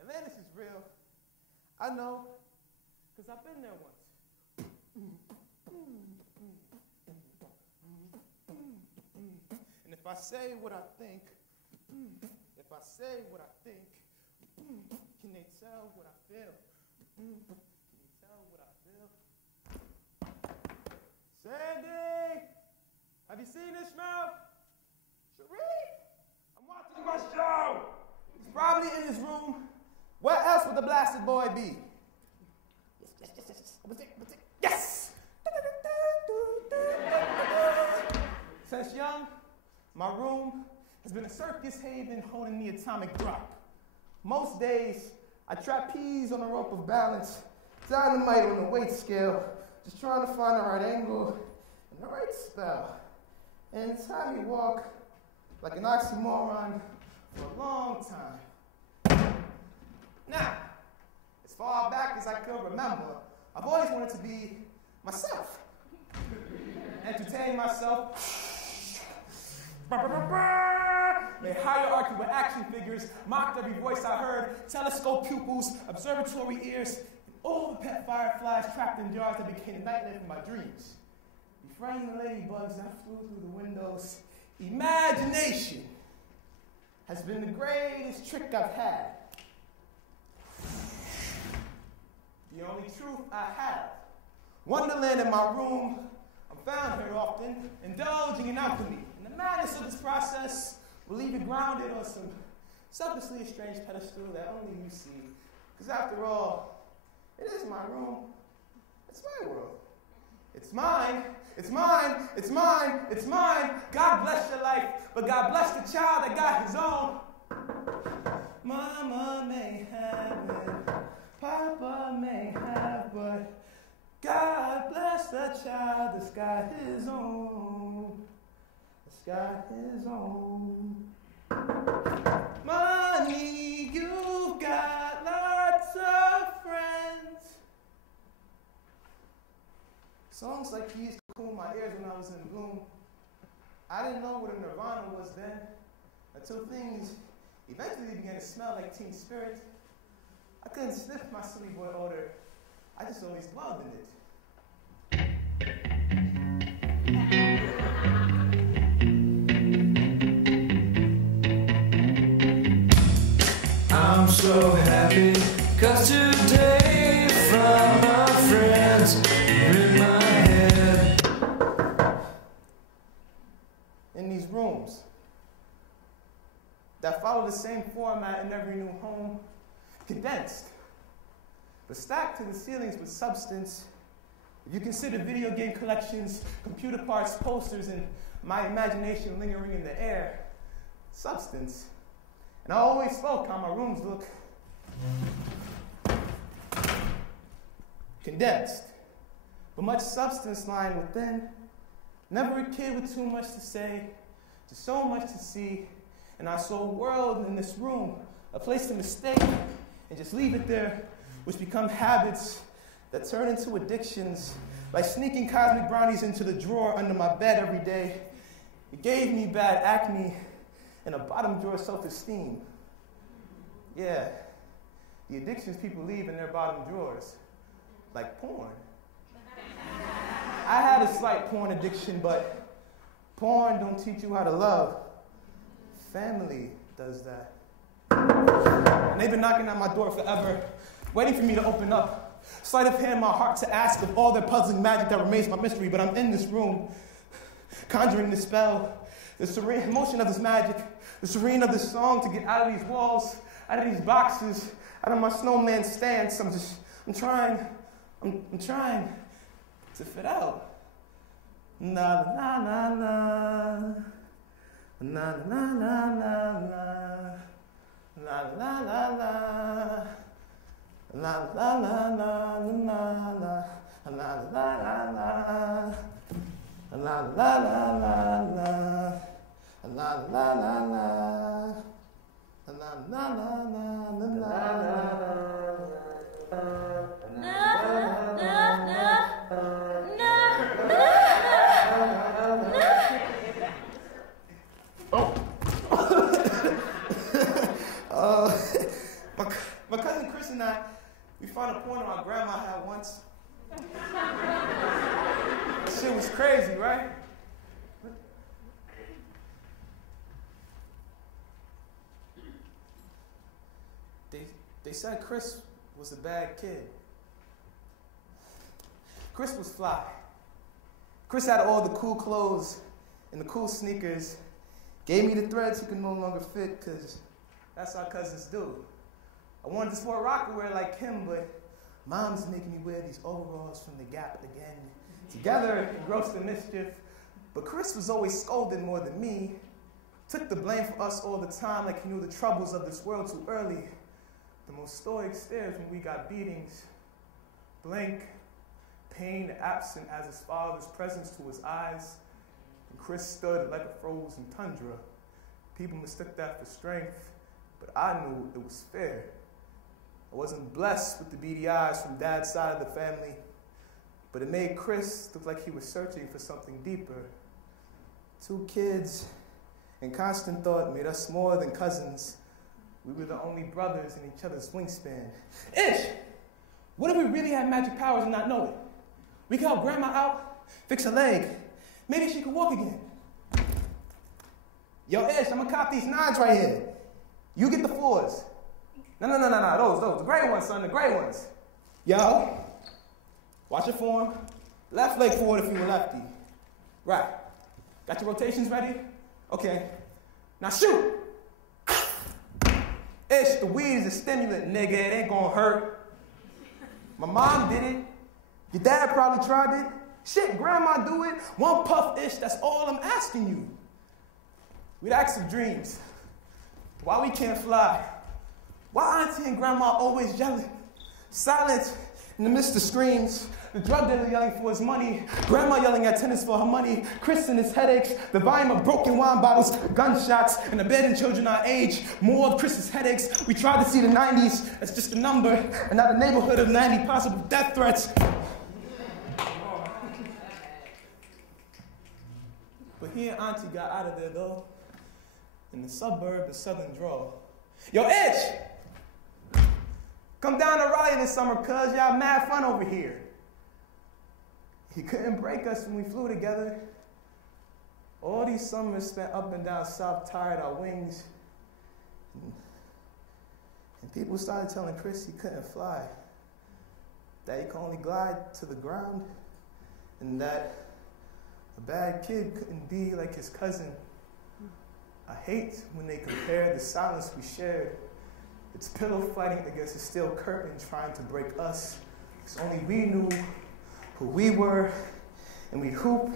Atlantis is real. I know, because I've been there once. And if I say what I think, can they tell what I feel? Can you tell what I feel? Sandy! Have you seen this mouth? Cherie? I'm watching my show! He's probably in his room. Where else would the blasted boy be? Yes! Since young, my room has been a circus haven holding the atomic drop. Most days, I trapeze on a rope of balance, dynamite on the weight scale, just trying to find the right angle and the right spell. And it's how you walk like an oxymoron for a long time. Now, as far back as I could remember, I've always wanted to be myself. Entertain myself. Made hierarchy with action figures, mocked every voice I heard, telescope pupils, observatory ears, and all the pet fireflies trapped in jars that became the nightmare for my dreams. Befriending the ladybugs that flew through the windows. Imagination has been the greatest trick I've had. The only truth I have. Wonderland in my room. I'm found here often, indulging in alchemy. And the madness of this process will leave you grounded on some selflessly estranged pedestal that only you see. Because after all, it is my room. It's my world. It's mine. It's mine. It's mine. It's mine. God bless your life, but God bless the child that got his own. Mama may have it, Papa may have, but God bless the child that's got his own. That's got his own. Money, you've got lots of friends. Songs like these cooled my ears when I was in bloom. I didn't know what a nirvana was then, until things eventually began to smell like Teen Spirit. I couldn't sniff my silly boy odor. I just always dwelled in it. I'm so happy, 'cause today from my friends are in my head. In these rooms that follow the same format in every new home, condensed, but stacked to the ceilings with substance. If you consider video game collections, computer parts, posters, and my imagination lingering in the air, substance. And I always felt how my rooms look condensed, but much substance lying within. Never a kid with too much to say, just so much to see. And I saw a world in this room, a place to mistake and just leave it there, which become habits that turn into addictions, like sneaking cosmic brownies into the drawer under my bed every day. It gave me bad acne and a bottom drawer self-esteem. Yeah, the addictions people leave in their bottom drawers, like porn. I had a slight porn addiction, but porn don't teach you how to love. Family does that. And they've been knocking on my door forever, waiting for me to open up. Sleight of hand, my heart to ask of all their puzzling magic that remains my mystery, but I'm in this room, conjuring this spell, the serene emotion of this magic, the serene of this song to get out of these walls, out of these boxes, out of my snowman stance. I'm trying to fit out. Na na na na, na na na na na, la la la la, la la la la la la, la la la la, la la la la, la la la la, la la la la. Oh. had once? Shit was crazy, right? They said Chris was a bad kid. Chris was fly. Chris had all the cool clothes and the cool sneakers. Gave me the threads he could no longer fit, because that's how cousins do. I wanted to sport rocker wear like him, but mom's making me wear these overalls from the Gap again. Together, engrossed in mischief. But Chris was always scolded more than me. Took the blame for us all the time like he knew the troubles of this world too early. The most stoic stares when we got beatings. Blank, pain absent as his father's presence to his eyes. And Chris stood like a frozen tundra. People mistook that for strength, but I knew it was fair. I wasn't blessed with the beady eyes from Dad's side of the family, but it made Chris look like he was searching for something deeper. 2 kids in constant thought made us more than cousins. We were the only brothers in each other's wingspan. Ish! What if we really had magic powers and not know it? We could help Grandma out, fix her leg. Maybe she could walk again. Yo, Ish, I'm gonna cop these 9s right here. You get the 4s. No, those, the gray ones, son, the gray ones. Yo, watch your form. Left leg forward if you were lefty. Right. Got your rotations ready? Okay. Now shoot! Ish, the weed is a stimulant, nigga. It ain't gonna hurt. My mom did it. Your dad probably tried it. Shit, Grandma do it. 1 puff, Ish, that's all I'm asking you. We'd ask of dreams. Why we can't fly? Why Auntie and Grandma always yelling? Silence in the midst of screams. The drug dealer yelling for his money. Grandma yelling at tennis for her money. Chris and his headaches. The volume of broken wine bottles. Gunshots. And abandoned children our age. More of Chris's headaches. We tried to see the 90s as just a number. And not a neighborhood of 90 possible death threats. But he and Auntie got out of there though. In the suburb, the southern draw. Yo, Itch! Come down to Raleigh this summer, cuz y'all mad fun over here. He couldn't break us when we flew together. All these summers spent up and down south tired our wings. And people started telling Chris he couldn't fly. That he could only glide to the ground. And that a bad kid couldn't be like his cousin. I hate when they compare the silence we shared. It's pillow fighting against a steel curtain trying to break us. Because only we knew who we were, and we'd hoop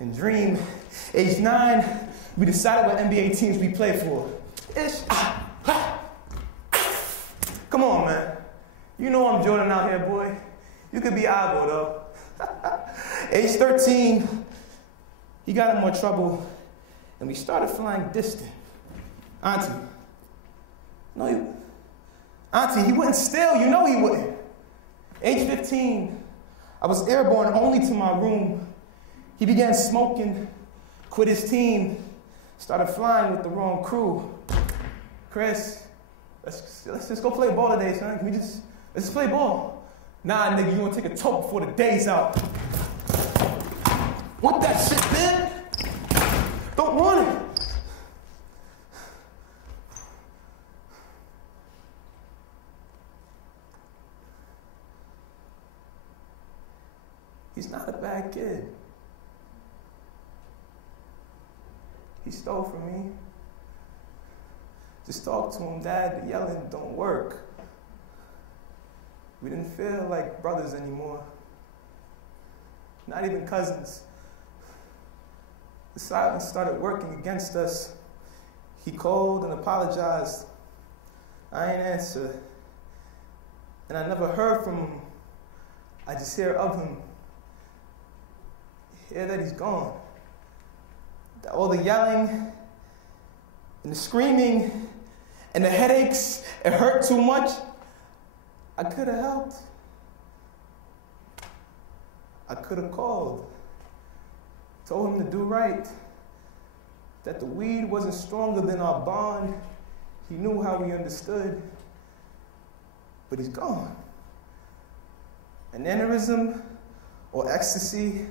and dream. Age 9, we decided what NBA teams we play for. Ish. Come on, man. You know I'm Jordan out here, boy. You could be Ivo, though. Age 13, he got in more trouble, and we started flying distant. Auntie. No, Auntie, he wouldn't steal. You know he wouldn't. Age 15, I was airborne only to my room. He began smoking, quit his team, started flying with the wrong crew. Chris, let's just go play ball today, son. Let's just play ball. Nah, nigga, you wanna take a toke before the day's out. Want that shit, man? Don't want it. He's not a bad kid. He stole from me. Just talk to him, Dad. The yelling don't work. We didn't feel like brothers anymore. Not even cousins. The silence started working against us. He called and apologized. I ain't answer. And I never heard from him. I just hear of him. Hear that he's gone. All the yelling and the screaming and the headaches, it hurt too much. I could have helped. I could have called. Told him to do right. That the weed wasn't stronger than our bond. He knew how we understood. But he's gone. An aneurysm or ecstasy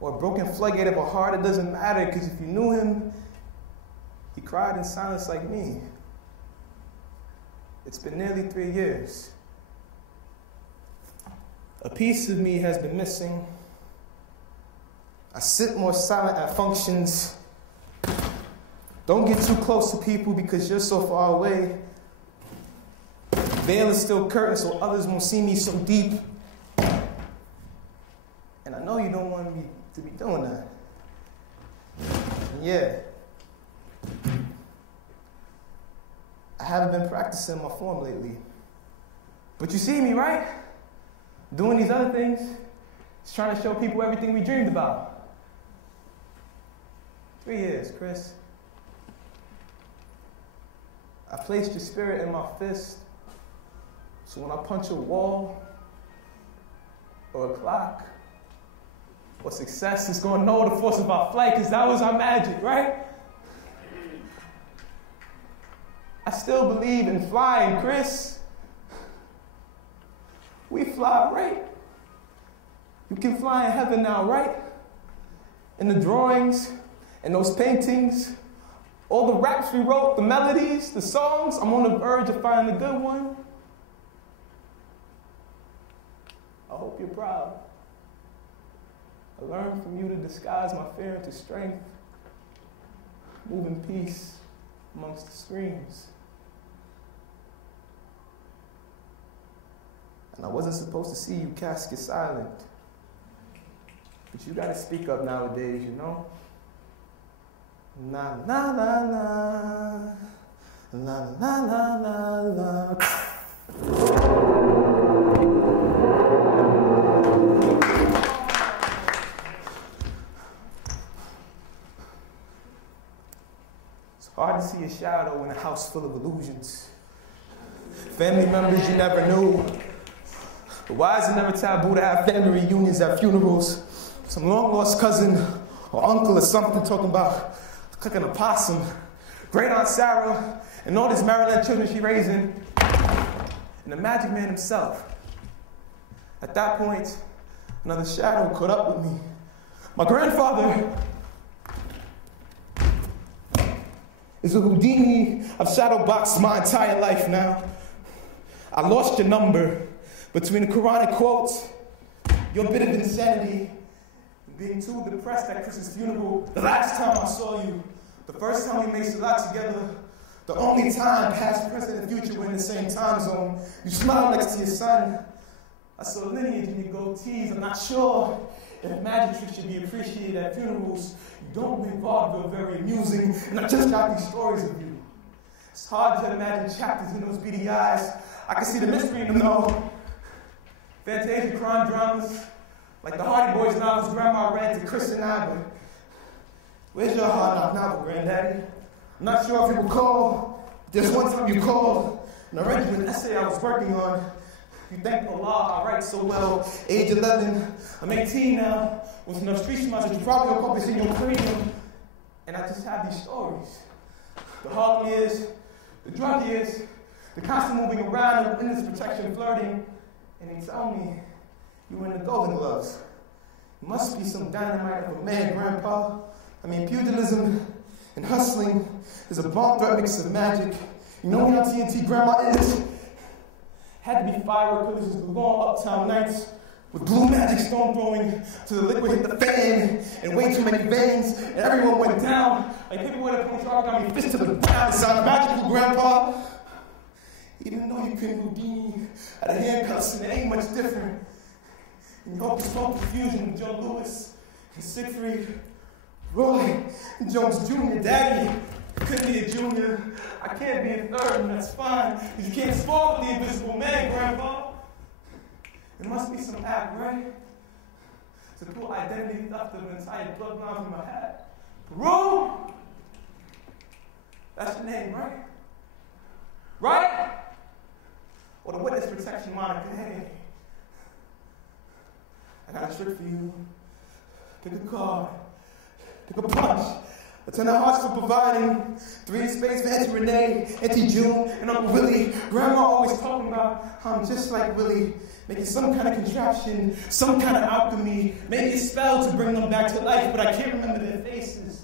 or a broken floodgate of a heart, it doesn't matter, because if you knew him, he cried in silence like me. It's been nearly 3 years. A piece of me has been missing. I sit more silent at functions. Don't get too close to people because you're so far away. Veil is still curtain so others won't see me so deep. And I know you don't want me to be doing that. And yeah, I haven't been practicing my form lately. But you see me, right? Doing these other things, just trying to show people everything we dreamed about. 3 years, Chris. I placed your spirit in my fist, so when I punch a wall, or a clock, or success, it's going to know the force of our flight, because that was our magic, right? I still believe in flying, Chris. We fly, right? You can fly in heaven now, right? In the drawings, and those paintings, all the raps we wrote, the melodies, the songs, I'm on the verge of finding a good one. I hope you're proud. I learned from you to disguise my fear into strength, move in peace amongst the screams. And I wasn't supposed to see you casket silent. But you gotta speak up nowadays, you know? Na na na na, na na na na na. It's hard to see a shadow in a house full of illusions. Family members you never knew. But why is it never taboo to have family reunions at funerals? Some long-lost cousin or uncle or something talking about cooking a possum. Great Aunt Sarah and all these Maryland children she raising. And the magic man himself. At that point, another shadow caught up with me. My grandfather is a Houdini. I've shadow boxed my entire life now. I lost your number. Between the Quranic quotes, your bit of insanity, and being too depressed at Chris's funeral, the last time I saw you, the first time we made salat together, the only time past, present, and future were in the same time zone, you smiled next to your son. I saw lineage in your goatees. I'm not sure if magic tricks should be appreciated at funerals. You don't make vaudeville very amusing, and I just got these stories of you. It's hard to imagine chapters in those beady eyes. I can see the mystery in them though. Fantasia crime dramas, like the Hardy Boys novels Grandma read to Chris and I, but where's your hard knock novel, Granddaddy? I'm not sure if you recall, there's one time you called, and I read you an essay I was working on. You thank Allah, I write so well. Age 11, I'm 18 now, with enough street smarts that you probably will focus in your cranium, and I just have these stories. The Harlem years, the drug years, the constant moving around, the witness protection, flirting. And he told me you were in the Golden Gloves. You must be some dynamite of a man, Grandpa. I mean, pugilism and hustling is a bomb threat mix of magic. You know how TNT Grandma is? Had to be firework collisions with long uptown nights, with blue magic stone throwing to the liquid hit the fan, and way too many veins, and everyone went down. Like people would have punched got me fist to the ground. It sounds magical, Grandpa. Even though you couldn't Houdini at a handcuffs, and it ain't much different. And you hope to smoke confusion with Joe Louis and Siegfried, Roy, and Jones Jr. Daddy couldn't be a junior. I can't be a third, and that's fine. Because you can't fall with the invisible man, Grandpa. There must be some act, right? To pull identity theft of an entire bloodline from my hat. Peru! That's your name, right? Right? Or the witness protection moniker. Hey, I got a trick for you. Pick a card. Pick a punch. Attend our hearts for providing 3 space for Auntie Renee, Auntie June, and Uncle Willie. Grandma always talking about how I'm just like Willie, making some kind of contraption, some kind of alchemy, maybe a spell to bring them back to life, but I can't remember their faces.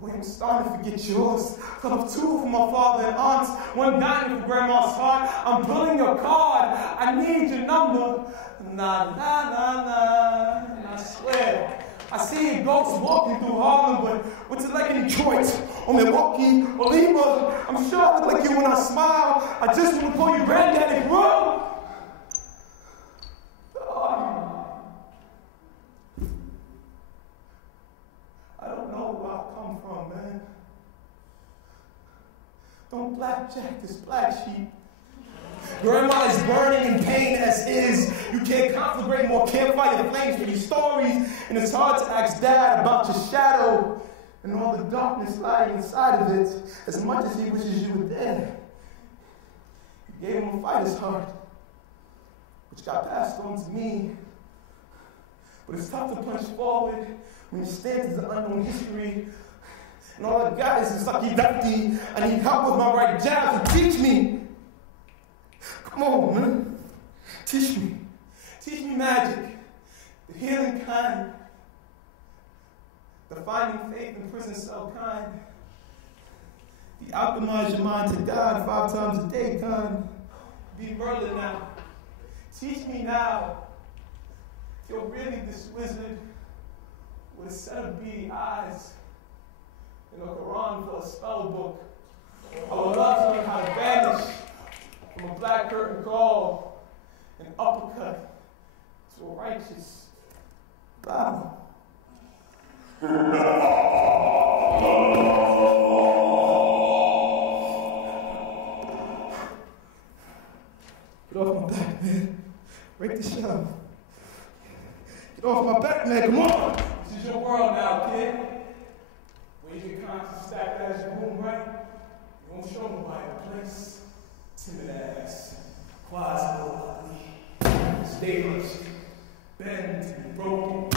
Boy, I'm starting to forget yours. I have 2 for my father and aunts, 1 dying for grandma's heart. I'm pulling your card. I need your number. Nah, nah, nah, nah. I swear. I see ghosts walking through Harlem, but what's it like in Detroit, or Milwaukee, or Lima? I'm sure I look like you when I smile. I just want to call you granddaddy, bro. I don't know where I come from, man. Don't blackjack this black sheep. Grandma is burning in pain as is. You can't conflagrate more campfire flames for these stories, and it's hard to ask Dad about your shadow and all the darkness lying inside of it, as much as he wishes you were dead. You gave him a fighter's heart, which got passed on to me. But it's tough to punch forward when you stand to the unknown history, and all I got is a sucky ducky. I need help with my right jab, so teach me. Come on, man. Teach me. Teach me magic, the healing kind, the finding faith in prison cell kind, the alchemize your mind to God 5 times a day kind. Be Merlin now. Teach me now. If you're really this wizard with a set of beady eyes and a Quran for a spell book, I would love to learn how to vanish from a black curtain call, an uppercut to a righteous bow. Get off my back, man. Break the shell. Get off my back, man. Come on. This is your world now, kid. Wage your conscience stacked as your home, right? You won't show nobody the place. Timid ass, quasi ugly, staged, bent and broken.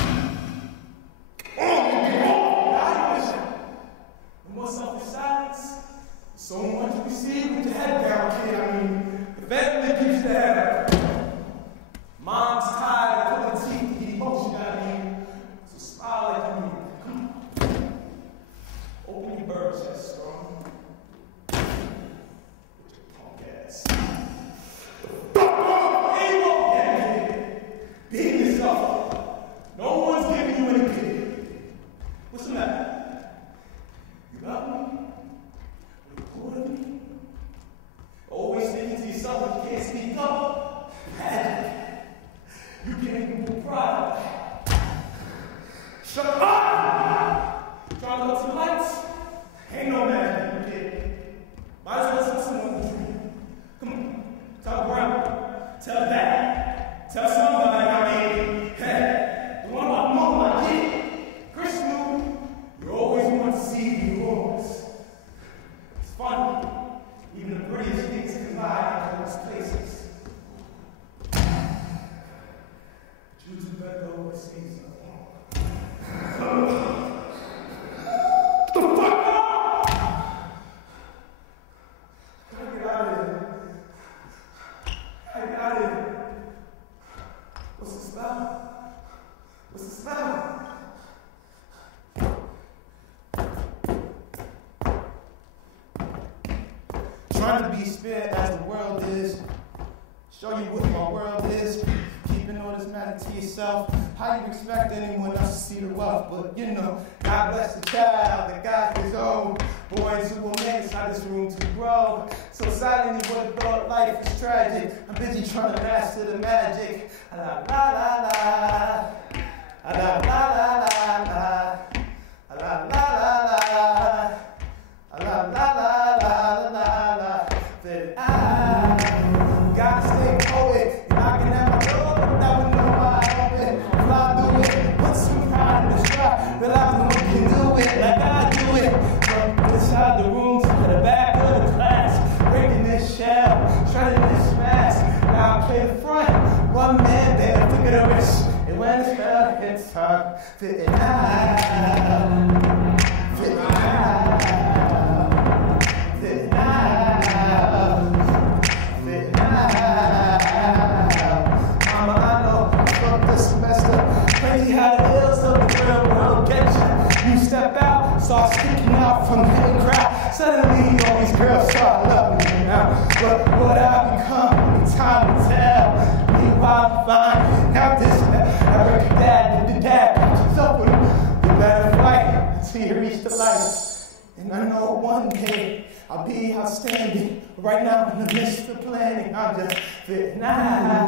No more selfish silence. So much you receive with your head down, kid. I mean, the family keeps the head up. Mom's tired of pulling teeth to get emotion out of you. So smile like you mean. Come on. Open your bird chest, strong. Beat yourself. No one's giving you anything. What's the matter? You love me? You recorded me? Always thinking to yourself, you can't speak up. You can't even be proud. Shut up! Trying to look some lights? Ain't no magic, kid. Might as well listen to someone in the dream. Come on, tell Grandma, tell Dad, tell somebody, I mean, hey, the one about mom, my kid, Christian, you always want to see the yours. It's funny, even the prettiest things can lie in those places. Choose the better overseas. Trying to be spared as the world is. Show you what my world is. Keeping all this matter to yourself. How you expect anyone else to see the wealth? But you know, God bless the child that got his own. Boys who will make inside this room to grow. So silently would have thought life is tragic. I'm busy trying to master the magic. La la la la. La la la la la. La la la la. La la la la. That I gotta stay poet. You're knocking at my door, but never know I open. Fly through it, put some pride in the stride. Realize no one can do it like I do it. From inside the room to the back of the class, breaking this shell, shredding this mask. Now I play the front, one man there, flick of the wrist. And when the spell hits hard, fit it out. Fit it out. sticking out from the crowd. Suddenly all these girls start loving me now. But what I become, time to tell. Meanwhile, I find out this dad, the dad catches up with him. You better fight until you reach the light. And I know one day I'll be outstanding. Right now in the midst of planning, I'm just fitting out.